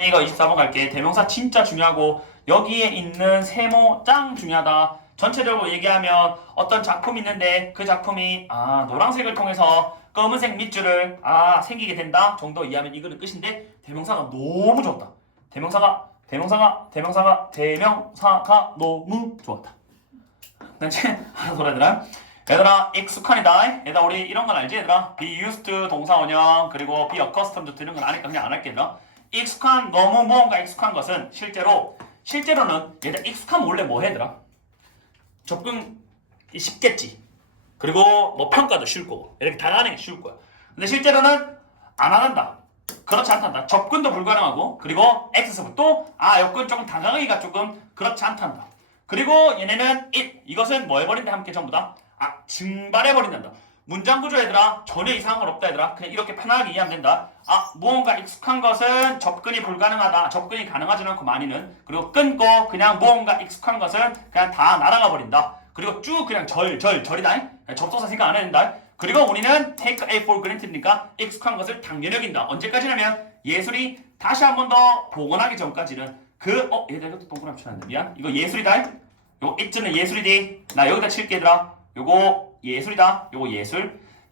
이거 24번 갈게. 대명사 진짜 중요하고 여기에 있는 세모 짱 중요하다. 전체적으로 얘기하면 어떤 작품이 있는데 그 작품이 노란색을 통해서 검은색 밑줄을 생기게 된다 정도 이해하면 이거는 끝인데 대명사가 너무 좋다. 대명사가 너무 좋았다. 그다음에 하나 더 얘들아 익숙한이다. 얘들아 우리 이런 건 알지 얘들아? be used to 동사 원형 그리고 be accustomed to 이런 건 아니까 그냥 안 할게 얘들아. 익숙한 너무 무언가 익숙한 것은 실제로는 얘들 익숙하면 원래 뭐 해더라? 접근 쉽겠지. 그리고 뭐 평가도 쉬울 거고 이렇게 다 하는 게 쉬울 거야. 근데 실제로는 안 한다. 그렇지 않단다. 접근도 불가능하고 그리고 액세서블 또 여건 조금 다가가기가 조금 그렇지 않단다. 그리고 얘네는 이것은 뭐 해버린다 함께 전부 다 증발해버린단다. 문장 구조 얘들아 전혀 이상한 건 없다 얘들아. 그냥 이렇게 편하게 이해하면 된다. 무언가 익숙한 것은 접근이 불가능하다. 접근이 가능하지는 않고 많이는. 그리고 끊고 그냥 무언가 익숙한 것은 그냥 다 날아가 버린다. 그리고 쭉 그냥 절이다. 접속사 생각 안 해야 된다. 그리고 우리는 take A for granted니까 익숙한 것을 당연히 여긴다. 언제까지냐면 예술이 다시 한 번 더 복원하기 전까지는 얘들아 이것도 동그라미 쳐놨네. 미안. 이거 예술이다. 요거 it는 예술이디. 나 여기다 칠게 얘들아. 요거 예술이다. 요거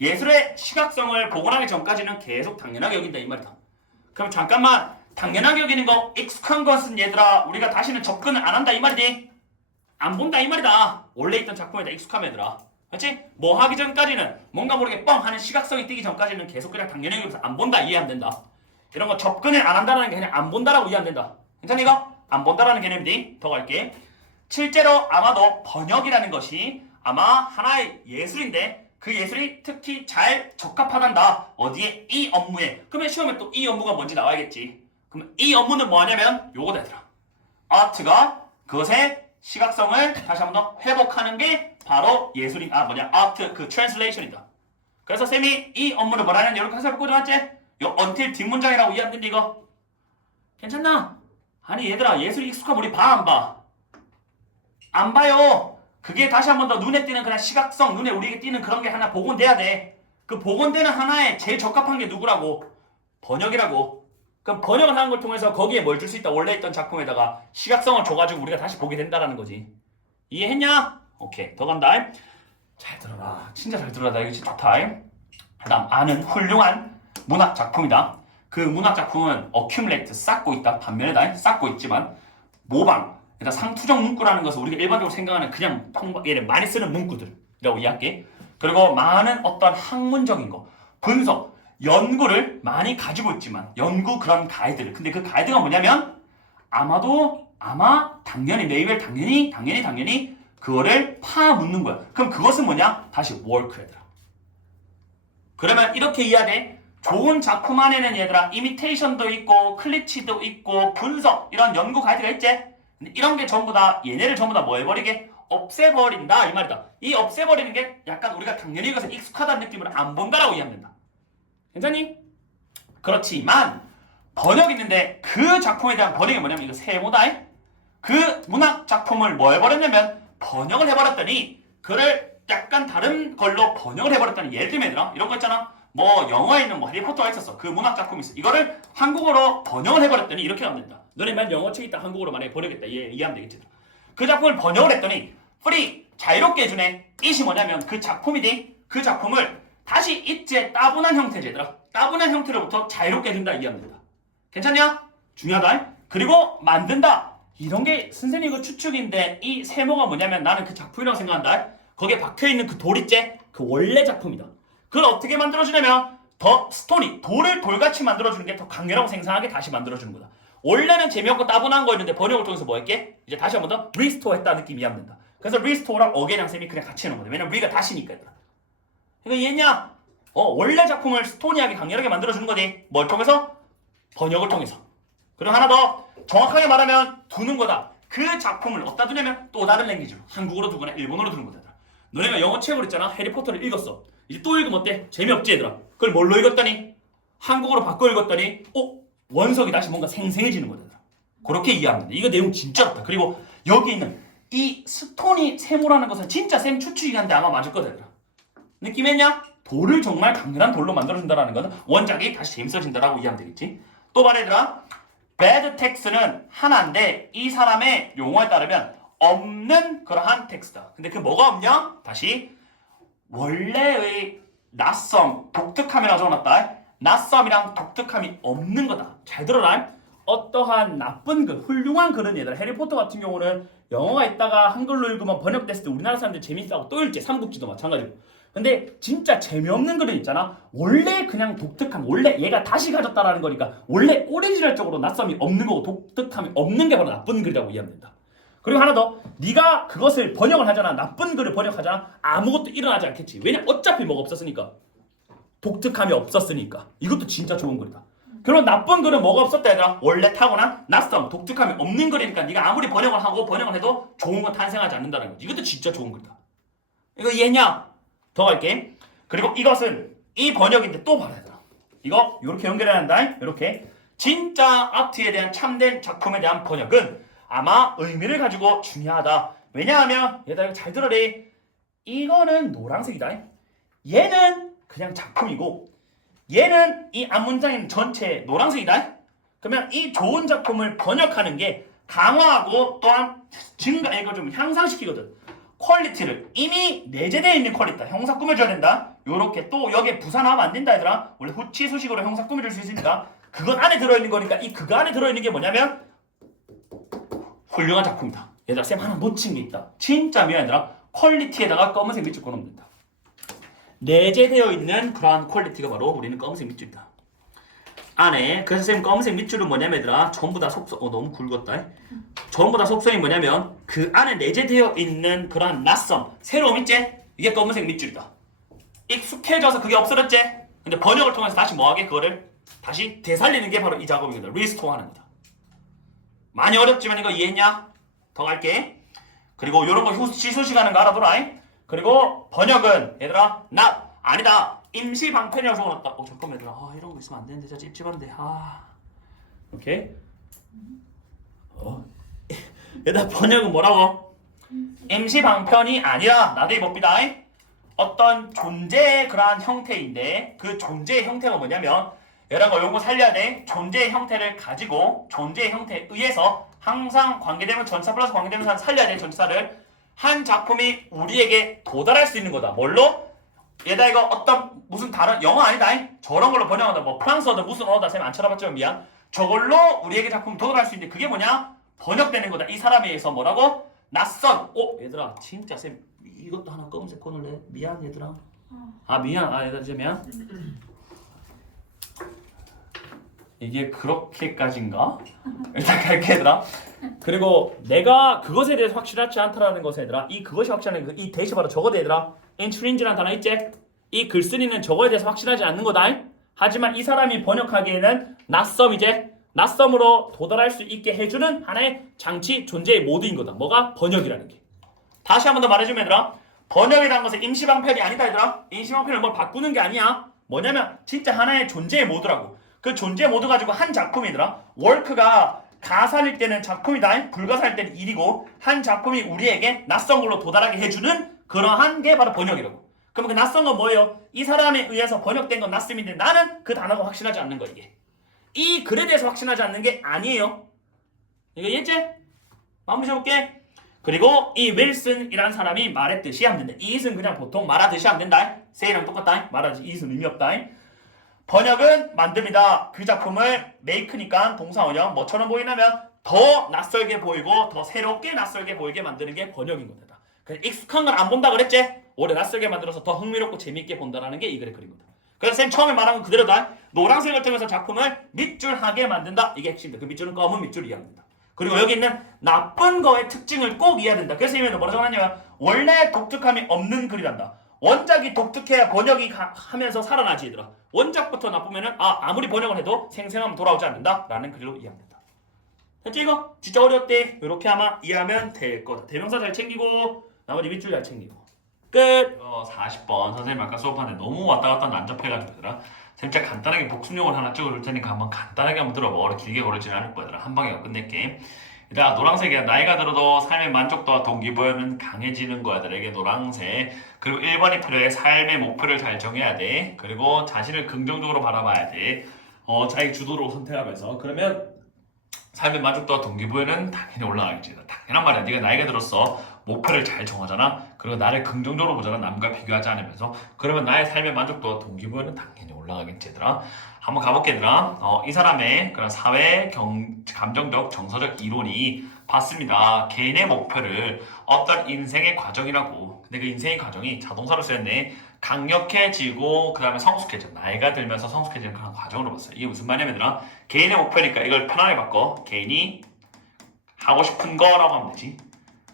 예술의 시각성을 복원하기 전까지는 계속 당연하게 여긴다 이 말이다. 그럼 잠깐만 당연하게 여기는 거 익숙한 것은 얘들아 우리가 다시는 접근을 안 한다 이 말이지. 안 본다 이 말이다. 원래 있던 작품에다 익숙하면 얘들아. 그렇지? 뭐 하기 전까지는 뭔가 모르게 뻥 하는 시각성이 뜨기 전까지는 계속 그냥 당연히 여기면서 안 본다 이해하면 된다. 이런 거 접근을 안 한다는 게 그냥 안 본다라고 이해하면 된다. 괜찮니 이거? 안 본다라는 개념이지. 더 갈게. 실제로 아마도 번역이라는 것이 아마 하나의 예술인데 그 예술이 특히 잘 적합하단다. 어디에? 이 업무에. 그러면 시험에 또 이 업무가 뭔지 나와야겠지. 그러면 이 업무는 뭐냐면 요거다 얘들아. 아트가 그것의 시각성을 다시 한 번 더 회복하는 게 바로 예술인 아트 그 트랜슬레이션이다. 그래서 쌤이 이 업무를 뭐라 하냐면 이렇게 해서 꽂아놨지? 요 until 뒷문장이라고 이해 안 된다 이거. 괜찮나? 아니 얘들아 예술이 익숙하면 우리 봐 안 봐? 안 봐요. 그게 다시 한 번 더 눈에 띄는 그냥 시각성, 눈에 우리에게 띄는 그런 게 하나 복원돼야 돼. 그 복원되는 하나에 제일 적합한 게 누구라고? 번역이라고. 그럼 번역을 하는 걸 통해서 거기에 뭘 줄 수 있다? 원래 있던 작품에다가 시각성을 줘가지고 우리가 다시 보게 된다라는 거지. 이해했냐? 오케이. 더 간다. 잘 들어라. 진짜 잘 들어라. 나 이거 진짜 좋다. 그 다음 아는 훌륭한 문학 작품이다. 그 문학 작품은 accumulate 쌓고 있다. 반면에 쌓고 있지만 모방 일단 상투적 문구라는 것은 우리가 일반적으로 생각하는 그냥 얘를 많이 쓰는 문구들이라고 이해할게. 그리고 많은 어떤 학문적인 거, 분석, 연구를 많이 가지고 있지만 연구 그런 가이드를. 근데 그 가이드가 뭐냐면 당연히 매일 당연히 그거를 파묻는 거야. 그럼 그것은 뭐냐? 다시 work 얘들아. 그러면 이렇게 이해하돼. 좋은 작품 안에는 얘들아 이미테이션도 있고 클리치도 있고 분석 이런 연구 가이드가 있지. 근데 이런 게 전부 다 얘네를 전부 다 뭐 해버리게? 없애버린다 이 말이다. 이 없애버리는 게 약간 우리가 당연히 이것을 익숙하다는 느낌으로 안 본다라고 이해하면 된다. 괜찮니? 그렇지만 번역이 있는데 그 작품에 대한 번역이 뭐냐면 이거 세모다. 그 문학 작품을 뭐 해버렸냐면 번역을 해버렸더니 그를 약간 다른 걸로 번역을 해버렸다는. 예를 들면 얘들아 이런 거 있잖아. 뭐 영화에 있는 뭐 해리포터가 있었어. 그 문학 작품이 있어. 이거를 한국어로 번역을 해버렸더니 이렇게 하면 된다. 너네만 영어 책 있다 한국어로 만약에 번역했다. 이해하면 되겠지. 그 작품을 번역을 했더니 프리 자유롭게 해주네. 이시 뭐냐면 그 작품이지. 그 작품을 다시 입제 따분한 형태지 얘들아. 따분한 형태로부터 자유롭게 해준다 이해하면 된다. 괜찮냐? 중요하다. 그리고 만든다. 이런 게 선생님 이거 추측인데 이 세모가 뭐냐면 나는 그 작품이라고 생각한다. 거기에 박혀있는 그 돌 있지? 그 원래 작품이다. 그걸 어떻게 만들어주냐면 더 스토리, 돌을 돌같이 만들어주는 게 더 강렬하고 생생하게 다시 만들어주는 거다. 원래는 재미없고 따분한 거였는데 번역을 통해서 뭐 했게? 이제 다시 한 번 더 리스토어 했다는 느낌 이해하면 된다. 그래서 리스토어랑 어게랑 쌤이 그냥 같이 해놓은 거다. 왜냐면 우리가 다시니까 얘들아. 이거 이해했냐? 원래 작품을 스토리하게 강렬하게 만들어주는 거지. 뭘 통해서? 번역을 통해서. 그리고 하나 더 정확하게 말하면 두는 거다. 그 작품을 어디다 두냐면 또 다른 랭귀지로 한국어로 두거나 일본어로 두는 거다. 너네가 영어 책을 있잖아. 해리포터를 읽었어. 이제 또 읽으면 어때? 재미없지 얘들아. 그걸 뭘로 읽었더니? 한국어로 바꿔 읽었더니 원석이 다시 뭔가 생생해지는 거다. 그렇게 이해하면 돼. 이거 내용 진짜 좋다. 그리고 여기 있는 이 스토니 세모라는 것은 진짜 쌤 추측이긴 한데 아마 맞을 거다 얘들아. 느낌했냐? 돌을 정말 강렬한 돌로 만들어준다는 것은 원작이 다시 재밌어진다라고 이해하면 되겠지. 또 말해 얘들아. bad text는 하나인데 이 사람의 용어에 따르면 없는 그러한 텍스트다. 근데 그 뭐가 없냐? 다시 원래의 낯섦, 독특함이라고 적어놨다. 낯섦이랑 독특함이 없는 거다. 잘 들어라. 어떠한 나쁜 글, 훌륭한 글은 얘들아 해리포터 같은 경우는 영어가 있다가 한글로 읽으면 번역됐을 때 우리나라 사람들 재밌다고 또 읽지. 삼국지도 마찬가지고. 근데 진짜 재미없는 글은 있잖아. 원래 그냥 독특함, 원래 얘가 다시 가졌다라는 거니까 원래 오리지널적으로 낯섦이 없는 거고 독특함이 없는 게 바로 나쁜 글이라고 이해하면 된다. 그리고 하나 더, 네가 그것을 번역을 하잖아. 나쁜 글을 번역하잖아. 아무것도 일어나지 않겠지. 왜냐? 어차피 뭐가 없었으니까. 독특함이 없었으니까. 이것도 진짜 좋은 글이다. 그럼 나쁜 글은 뭐가 없었다 얘들아? 원래 타고난 낯섦, 독특함이 없는 글이니까 네가 아무리 번역을 하고 번역을 해도 좋은 건 탄생하지 않는다는 거지. 이것도 진짜 좋은 글이다. 이거 이해했냐? 더 갈게. 그리고 이것은 이 번역인데 또 봐라 얘들아. 이거 이렇게 연결해야 한다. 이렇게 진짜 아트에 대한 참된 작품에 대한 번역은 아마 의미를 가지고 중요하다. 왜냐하면 얘들아 이거 잘 들어래. 이거는 노란색이다. 얘는 그냥 작품이고 얘는 이 앞문장인 전체 노란색이다. 그러면 이 좋은 작품을 번역하는 게 강화하고 또한 이거 좀 향상시키거든. 퀄리티를 이미 내재되어 있는 퀄리티다. 형사 꾸며줘야 된다. 요렇게 또 여기에 부사나오면 안 된다 얘들아. 원래 후치수식으로 형사 꾸며줄 수 있으니까 그건 안에 들어있는 거니까 이 그거 안에 들어있는 게 뭐냐면 훌륭한 작품이다. 얘들아 쌤 하나 놓친 게 있다. 진짜 미안 얘들아. 퀄리티에다가 검은색 밑줄 꺼놓으면 된다. 내재되어 있는 그러한 퀄리티가 바로 우리는 검은색 밑줄이다. 안에 그래서 쌤 검은색 밑줄은 뭐냐면 얘들아 전부 다 속성 너무 굵었다. 전부 다 속성이 뭐냐면 그 안에 내재되어 있는 그러한 낯섦 새로움 있지? 이게 검은색 밑줄이다. 익숙해져서 그게 없어졌지? 근데 번역을 통해서 다시 뭐하게 그거를 다시 되살리는 게 바로 이 작업이거든. 리스토어하는 거다. 많이 어렵지만 이거 이해했냐? 더 갈게. 그리고 이런 거 시수시가는 거 알아둬라. 그리고 번역은 얘들아 아니다 임시 방편이라고 적어놨다. 잠깐만 얘들아 이런 거 있으면 안 되는데 진짜 찝찝한데 오케이. 얘들아 번역은 뭐라고? 임시 방편이 아니라 나대이 법비다. 어떤 존재의 그러한 형태인데 그 존재의 형태가 뭐냐면 얘들아 이런 거 살려야 돼. 존재의 형태를 가지고 존재의 형태에 의해서 항상 관계되면 전치사 플러스 관계되면서 살려야 돼. 전치사를 한 작품이 우리에게 도달할 수 있는 거다. 뭘로? 얘다 이거 어떤 무슨 다른 영어 아니다. 저런 걸로 번역한다. 뭐 프랑스어든 무슨 언어다. 쌤 안 쳐다봤지만 미안. 저걸로 우리에게 작품 도달할 수 있는데 그게 뭐냐? 번역되는 거다. 이 사람에 의해서 뭐라고? 낯선. 얘들아 진짜 쌤 이것도 하나 검은색 꺼놓을래? 미안 얘들아. 미안. 얘들아 진짜 미안. 이게 그렇게까지인가? 일단 갈게 얘들아. 그리고 내가 그것에 대해서 확실하지 않다라는 것에 얘들아 이 그것이 확실한 이 대시 바로 저거다 얘들아. intrinsi라는 단어 있지? 이 글쓰기는 저거에 대해서 확실하지 않는 거다. 하지만 이 사람이 번역하기에는 낯섦이제 낯섦으로 도달할 수 있게 해주는 하나의 장치 존재의 모드인 거다. 뭐가? 번역이라는 게. 다시 한 번 더 말해주면 얘들아 번역이라는 것은 임시방편이 아니다 얘들아. 임시방편을 뭘 바꾸는 게 아니야. 뭐냐면 진짜 하나의 존재의 모드라고. 그 존재 모드 가지고 한 작품이더라. 워크가 가사일 때는 작품이다. 불가사일 때는 일이고 한 작품이 우리에게 낯선 걸로 도달하게 해주는 그러한 게 바로 번역이라고. 그럼 그 낯선 건 뭐예요? 이 사람에 의해서 번역된 건 낯섦인데 나는 그 단어가 확신하지 않는 거 이게. 이 글에 대해서 확신하지 않는 게 아니에요. 이거 이해했지? 마무리 해볼게. 그리고 이 윌슨이라는 사람이 말했듯이 하면 된다. 이것은 그냥 보통 말하듯이 하면 된다. say랑 똑같다. 말하지 이것은 의미 없다. 번역은 만듭니다. 그 작품을 make니까 동사 원형 뭐처럼 보이냐면 더 낯설게 보이고 더 새롭게 낯설게 보이게 만드는 게 번역인 거다. 그래서 익숙한 걸 안 본다 그랬지? 오래 낯설게 만들어서 더 흥미롭고 재밌게 본다라는 게 이 글의 그린 거다. 그래서 쌤 처음에 말한 건 그대로다. 노란색을 통해서 작품을 밑줄하게 만든다. 이게 핵심이다. 그 밑줄은 검은 밑줄을 이해합니다. 그리고 여기 있는 나쁜 거의 특징을 꼭 이해해야 된다. 그래서 이면 뭐라 적어놨냐면 원래 독특함이 없는 글이란다. 원작이 독특해야 번역이 하면서 살아나지 얘들아. 원작부터 나쁘면은 아무리 번역을 해도 생생하면 돌아오지 않는다 라는 글로 이해합니다. 됐지 이거? 진짜 어려웠대. 이렇게 아마 이해하면 될 거다. 대명사 잘 챙기고 나머지 밑줄 잘 챙기고 끝. 40번 선생님 아까 수업하는데 너무 왔다 갔다 난잡해가지고 얘들아 진짜 간단하게 복습용을 하나 찍어줄 테니까 한번 간단하게 한번 들어봐. 길게 걸리지는 않을 거야 얘들아. 한 방에 끝낼게. 얘들아 노란색이야. 나이가 들어도 삶의 만족도와 동기부여는 강해지는 거야. 얘들에게 노란색. 그리고 1번이 필요해. 삶의 목표를 잘 정해야 돼. 그리고 자신을 긍정적으로 바라봐야 돼. 자기 주도로 선택하면서. 그러면 삶의 만족도와 동기부여는 당연히 올라가겠지. 당연한 말이야. 네가 나이가 들었어. 목표를 잘 정하잖아. 그리고 나를 긍정적으로 보잖아. 남과 비교하지 않으면서. 그러면 나의 삶의 만족도와 동기부여는 당연히 올라가겠지, 얘들아. 한번 가볼게, 얘들아. 이 사람의 그런 사회, 감정적, 정서적 이론이 봤습니다. 개인의 목표를 어떤 인생의 과정이라고. 근데 그 인생의 과정이 자동사로 쓰였네. 강력해지고 그 다음에 성숙해져. 나이가 들면서 성숙해지는 그런 과정으로 봤어요. 이게 무슨 말이냐면 얘들아. 개인의 목표니까 이걸 편하게 바꿔. 개인이 하고 싶은 거라고 하면 되지.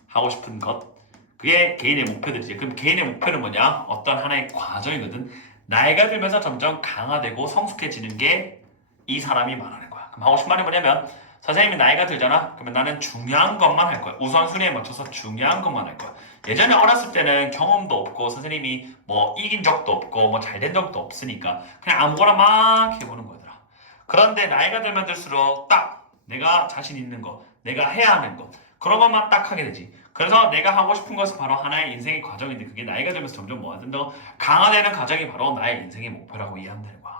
하고 싶은 것. 그게 개인의 목표들이지. 그럼 개인의 목표는 뭐냐? 어떤 하나의 과정이거든. 나이가 들면서 점점 강화되고 성숙해지는 게 이 사람이 말하는 거야. 그럼 하고 싶은 말이 뭐냐면 선생님이 나이가 들잖아? 그러면 나는 중요한 것만 할 거야. 우선순위에 맞춰서 중요한 것만 할 거야. 예전에 어렸을 때는 경험도 없고 선생님이 뭐 이긴 적도 없고 뭐 잘 된 적도 없으니까 그냥 아무거나 막 해보는 거더라. 그런데 나이가 들면 들수록 딱 내가 자신 있는 거, 내가 해야 하는 거 그런 것만 딱 하게 되지. 그래서 내가 하고 싶은 것은 바로 하나의 인생의 과정인데 그게 나이가 들면서 점점 뭐가 된다고? 강화되는 과정이 바로 나의 인생의 목표라고 이해하면 되는 거야.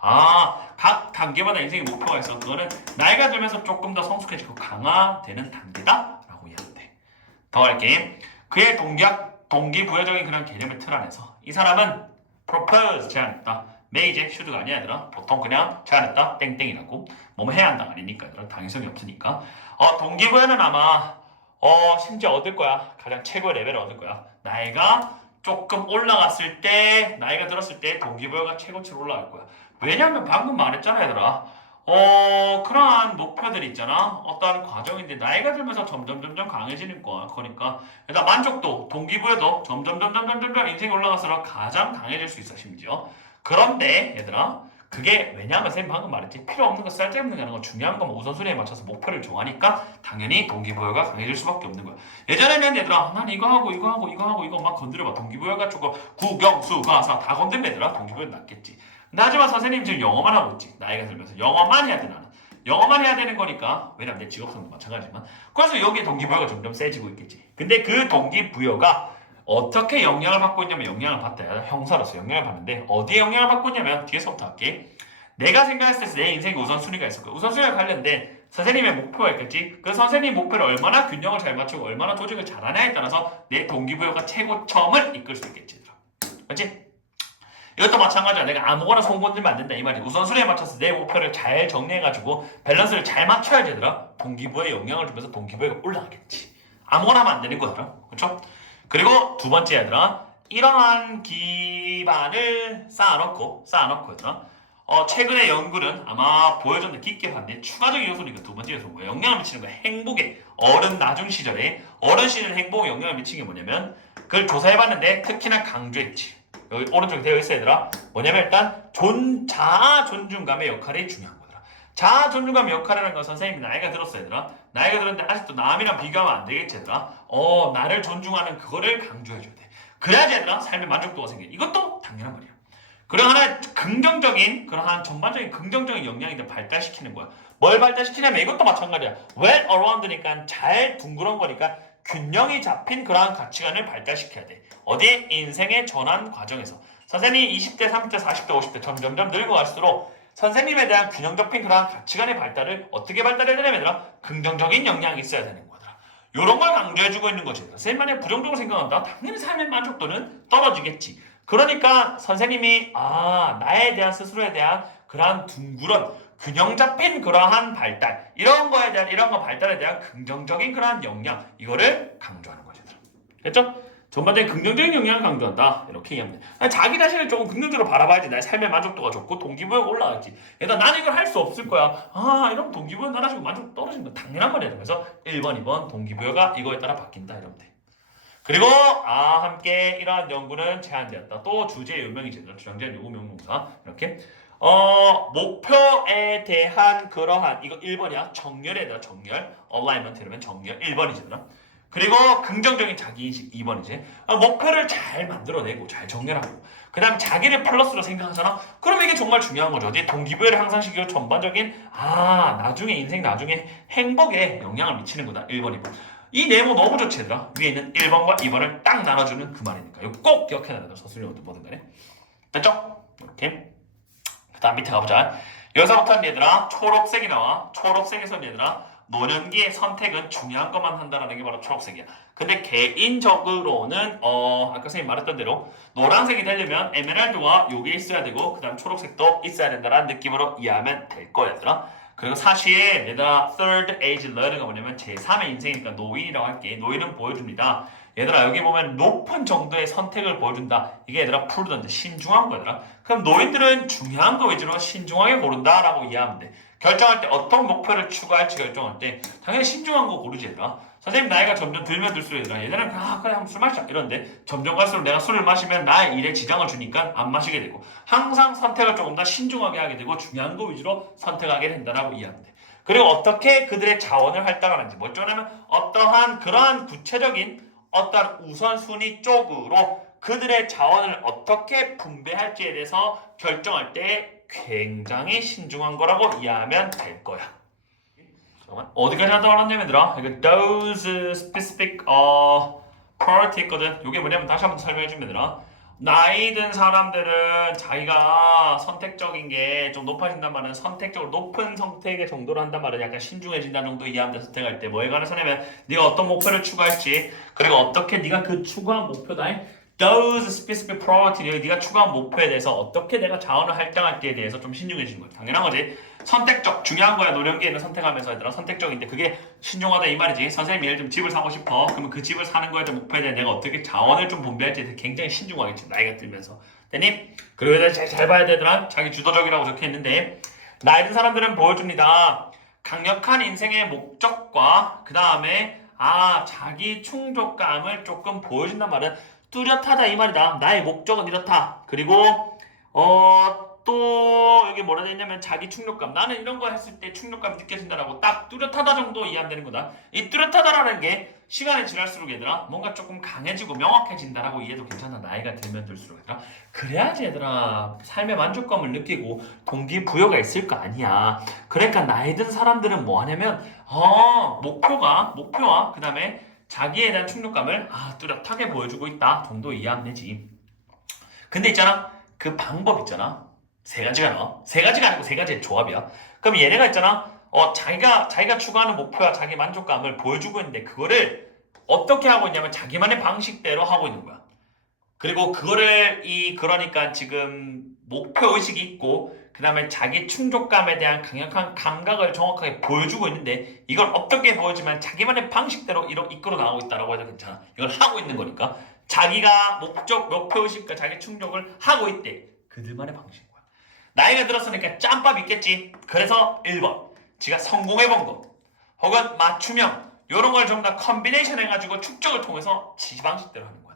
각 단계마다 인생의 목표가 있어. 그거는 나이가 들면서 조금 더 성숙해지고 강화되는 단계다라고 이해하면 돼. 더 할게. 그의 동기부여적인 그런 개념의 틀 안에서 이 사람은 propose 제안했다. may 이제 should가 아니야 얘들아. 보통 그냥 제안했다. 땡땡이라고. 뭐뭐 해야 한다가 아니니까 얘들아. 당위성이 없으니까. 동기부여는 아마 심지어 얻을 거야. 가장 최고의 레벨을 얻을 거야. 나이가 조금 올라갔을 때, 나이가 들었을 때 동기부여가 최고치로 올라갈 거야. 왜냐면 방금 말했잖아, 얘들아. 그러한 목표들이 있잖아. 어떠한 과정인데 나이가 들면서 점점 강해지는 거니까. 일단 만족도, 동기부여도 점점 인생이 올라갈수록 가장 강해질 수 있어, 심지어. 그런데 얘들아, 그게 왜냐하면 선생님 방금 말했지 필요 없는 거 쓸데없는 거 하는 거 중요한 거 우선순위에 맞춰서 목표를 정하니까 당연히 동기부여가 강해질 수밖에 없는 거야. 예전에는 얘들아 난 이거 하고 이거 막 건드려봐. 동기부여가 조금 국영수가사 다 건드리면 얘들아 동기부여 낮겠지. 근데 하지만 선생님 지금 영어만 하고 있지. 나이가 들면서 영어만 해야 돼. 나는 영어만 해야 되는 거니까. 왜냐면 내 직업성도 마찬가지지만 그래서 여기에 동기부여가 점점 세지고 있겠지. 근데 그 동기부여가 어떻게 영향을 받고 있냐면 영향을 받다. 형사로서 영향을 받는데 어디에 영향을 받고 있냐면 뒤에서부터 할게. 내가 생각했을 때 내 인생에 우선순위가 있을 거야. 우선순위와 관련된 선생님의 목표가 있겠지. 그 선생님 목표를 얼마나 균형을 잘 맞추고 얼마나 조직을 잘하냐에 따라서 내 동기부여가 최고점을 이끌 수 있겠지. 그렇지? 이것도 마찬가지야. 내가 아무거나 손 건들면 안 된다 이 말이야. 우선순위에 맞춰서 내 목표를 잘 정리해가지고 밸런스를 잘 맞춰야지 얘들아. 동기부여에 영향을 주면서 동기부여가 올라가겠지. 아무거나 하면 안 되는 거야. 그렇죠? 그리고 두 번째 얘들아 이러한 기반을 쌓아놓고 얘들아 최근의 연구는 아마 보여줬는데 깊게 봤는데 추가적인 요소니까 두 번째 요소는 뭐야? 영향을 미치는 거야. 행복에 어른 나중 시절에 어른 시절 행복에 영향을 미치는 게 뭐냐면 그걸 조사해봤는데 특히나 강조했지. 여기 오른쪽에 되어 있어 얘들아. 뭐냐면 일단 자아 존중감의 역할이 중요한 거더라. 자아 존중감의 역할이라는 건 선생님이 나이가 들었어 얘들아. 나이가 들었는데 아직도 남이랑 비교하면 안 되겠지 얘들아. 나를 존중하는 그거를 강조해줘야 돼. 그래야지 얘들아 삶의 만족도가 생겨. 이것도 당연한 말이야. 그런 하나의 긍정적인 그런 전반적인 긍정적인 역량인데 발달시키는 거야. 뭘 발달시키냐면 이것도 마찬가지야. well around니까 잘 둥그런 거니까 균형이 잡힌 그러한 가치관을 발달시켜야 돼. 어디? 인생의 전환 과정에서. 선생님이 20대, 30대, 40대, 50대 점점점 늙어갈수록 선생님에 대한 균형 잡힌 그러한 가치관의 발달을 어떻게 발달해야 되냐면 얘들아 긍정적인 역량이 있어야 되는 거더라. 요런 걸 강조해주고 있는 것이다. 선생님 만약에 부정적으로 생각한다? 당연히 삶의 만족도는 떨어지겠지. 그러니까 선생님이 나에 대한 스스로에 대한 그러한 둥그런 균형 잡힌 그러한 발달 이런 거 발달에 대한 긍정적인 그러한 역량 이거를 강조하는 거죠. 됐죠? 전반적인 긍정적인 영향을 강조한다. 이렇게 얘기하면 돼. 자기 자신을 조금 긍정적으로 바라봐야지 나의 삶의 만족도가 좋고 동기부여가 올라가지. 일단 나는 이걸 할 수 없을 거야. 이러면 동기부여 나라지고 만족도 떨어지는 건 당연한 말이야. 그래서 1번, 2번 동기부여가 이거에 따라 바뀐다. 이러면 돼. 그리고 함께 이러한 연구는 제한되었다. 또 주제의 유명이지. 주장제한 요구 명동사. 이렇게 목표에 대한 그러한 이거 1번이야. 정렬에 대한 정렬. 얼라이먼트 이러면 정렬 1번이잖아. 그리고 긍정적인 자기인식 2번이지. 목표를 잘 만들어내고 잘 정렬하고 그 다음 자기를 플러스로 생각하잖아. 그럼 이게 정말 중요한 거죠. 어디 동기부여를 향상시키고 전반적인 나중에 인생 나중에 행복에 영향을 미치는 거다. 1번 2번. 이 네모 너무 좋지 얘들아. 위에 있는 1번과 2번을 딱 나눠주는 그 말이니까 이거 꼭 기억해놔야 돼. 서술형도 뭐든 간에. 됐죠? 이렇게. 그 다음 밑에 가보자. 여기서부터는 얘들아 초록색이 나와. 초록색에서는 얘들아 노년기의 선택은 중요한 것만 한다는 게 바로 초록색이야. 근데 개인적으로는 아까 선생님 말했던 대로 노란색이 되려면 에메랄드와 요게 있어야 되고 그 다음 초록색도 있어야 된다는 느낌으로 이해하면 될 거야 얘들아. 그리고 사실 얘들아 third age learning가 뭐냐면 제3의 인생이니까 노인이라고 할게. 노인은 보여줍니다. 얘들아 여기 보면 높은 정도의 선택을 보여준다. 이게 얘들아 프루던트 신중한 거야. 그럼 노인들은 중요한 거 위주로 신중하게 고른다라고 이해하면 돼. 결정할 때 어떤 목표를 추구할지 결정할 때 당연히 신중한 거 고르지 얘들아. 선생님 나이가 점점 들면 들수록 얘들아 예전에는 그래 한번 술 마시자 이런데 점점 갈수록 내가 술을 마시면 나의 일에 지장을 주니까 안 마시게 되고 항상 선택을 조금 더 신중하게 하게 되고 중요한 거 위주로 선택하게 된다라고 이해하면 돼. 그리고 어떻게 그들의 자원을 할당하는지 멀쩡하면 어떠한 그러한 구체적인 어떤 우선순위 쪽으로 그들의 자원을 어떻게 분배할지에 대해서 결정할 때 굉장히 신중한 거라고 이해하면 될 거야. 어디까지 한다고 하냐면 얘들아 이거 those specific priority 있거든. 이게 뭐냐면 다시 한번 설명해 주면 얘들아 나이 든 사람들은 자기가 선택적인 게 좀 높아진단 말은 선택적으로 높은 선택의 정도로 한단 말은 약간 신중해진다는 정도 이해하면 돼. 선택할 때 뭐에 관해서냐면 네가 어떤 목표를 추구할지 그리고 어떻게 네가 그 추구한 목표다 those specific priority 네가 추구한 목표에 대해서 어떻게 내가 자원을 할당할지에 대해서 좀 신중해지는 거야. 당연한 거지. 선택적 중요한 거야. 노령기에는 선택하면서 얘들아 선택적인데 그게 신중하다 이 말이지. 선생님이 예를 들면 집을 사고 싶어. 그러면 그 집을 사는 거에 대한 목표에 대해 내가 어떻게 자원을 좀 분배할지에 굉장히 신중하겠지. 나이가 들면서. 됐니? 그리고 잘 봐야 되더라. 자기 주도적이라고 적혀있는데 나이 든 사람들은 보여줍니다. 강력한 인생의 목적과 그 다음에 자기 충족감을 조금 보여준단 말은 뚜렷하다 이 말이다. 나의 목적은 이렇다. 그리고 또 여기 뭐라 되냐면 자기 충족감. 나는 이런 거 했을 때 충족감이 느껴진다라고 딱 뚜렷하다 정도 이해하면 되는 거다. 이 뚜렷하다라는 게 시간이 지날수록 얘들아 뭔가 조금 강해지고 명확해진다라고 이해도 괜찮아. 나이가 들면 들수록 얘들아. 그래야지 얘들아 삶의 만족감을 느끼고 동기부여가 있을 거 아니야. 그러니까 나이 든 사람들은 뭐 하냐면 목표와 그 다음에 자기에 대한 충족감을 뚜렷하게 보여주고 있다 정도 이해하면 되지. 근데 있잖아 그 방법 있잖아 세 가지가 나와. 세 가지가 아니고 세 가지의 조합이야. 그럼 얘네가 있잖아 자기가 추구하는 목표와 자기 만족감을 보여주고 있는데 그거를 어떻게 하고 있냐면 자기만의 방식대로 하고 있는 거야. 그리고 그거를 그러니까 지금 목표 의식이 있고 그 다음에 자기 충족감에 대한 강력한 감각을 정확하게 보여주고 있는데 이걸 어떻게 보여주면 자기만의 방식대로 이끌어 나가고 있다라고 해도 괜찮아. 이걸 하고 있는 거니까 자기가 목표 의식과 자기 충족을 하고 있대. 그들만의 방식인 거야. 나이가 들었으니까 짬밥 있겠지. 그래서 1번 지가 성공해본 거 혹은 맞춤형 이런 걸 전부 다 컨비네이션 해가지고 축적을 통해서 지 방식대로 하는 거야.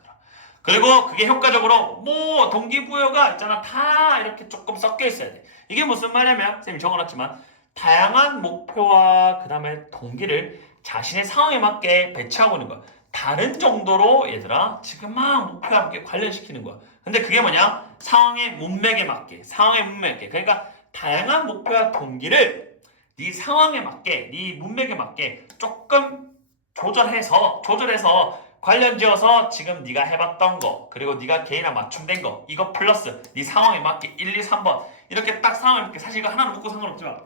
그리고 그게 효과적으로 동기부여가 있잖아 다 이렇게 조금 섞여 있어야 돼. 이게 무슨 말이냐면 선생님이 적어놨지만 다양한 목표와 그 다음에 동기를 자신의 상황에 맞게 배치하고 있는 거야. 다른 정도로 얘들아 지금 막 목표와 함께 관련시키는 거야. 근데 그게 뭐냐? 상황의 문맥에 맞게 그러니까 다양한 목표와 동기를 네 상황에 맞게 네 문맥에 맞게 조금 조절해서 관련지어서 지금 네가 해봤던 거 그리고 네가 개인화 맞춤된 거 이거 플러스 네 상황에 맞게 1, 2, 3번 이렇게 딱 상황에 맞게 사실 이거 하나는 묶고 상관없지만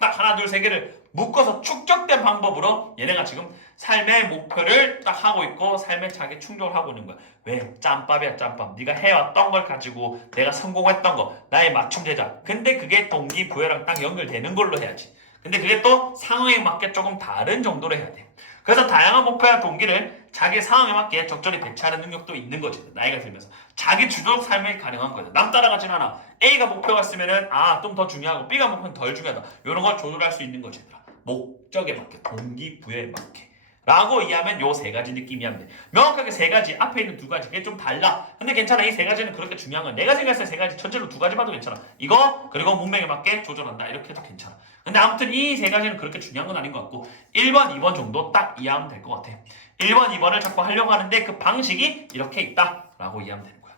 딱 하나 둘 세 개를 묶어서 축적된 방법으로 얘네가 지금 삶의 목표를 딱 하고 있고 삶의 자기 충족을 하고 있는 거야. 왜? 짬밥이야 짬밥. 네가 해왔던 걸 가지고 내가 성공했던 거 나의 맞춤 제작. 근데 그게 동기부여랑 딱 연결되는 걸로 해야지. 근데 그게 또 상황에 맞게 조금 다른 정도로 해야 돼. 그래서 다양한 목표와 동기를 자기 상황에 맞게 적절히 배치하는 능력도 있는 거지. 나이가 들면서 자기 주도적 삶이 가능한 거죠. 남 따라가진 않아. A가 목표가 있으면은 좀 더 중요하고 B가 목표는 덜 중요하다. 이런 걸 조절할 수 있는 거지. 목적에 맞게 동기부여에 맞게 라고 이해하면 요 세 가지 느낌이면 돼. 명확하게 세 가지 앞에 있는 두 가지 그게 좀 달라. 근데 괜찮아. 이 세 가지는 그렇게 중요한 건 내가 생각했을 때 세 가지 전체로 두 가지 봐도 괜찮아. 이거 그리고 문맥에 맞게 조절한다 이렇게 해도 괜찮아. 근데 아무튼 이 세 가지는 그렇게 중요한 건 아닌 것 같고 1번, 2번 정도 딱 이해하면 될 것 같아. 1번, 2번을 자꾸 하려고 하는데 그 방식이 이렇게 있다 라고 이해하면 되는 거야.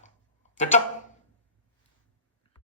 됐죠?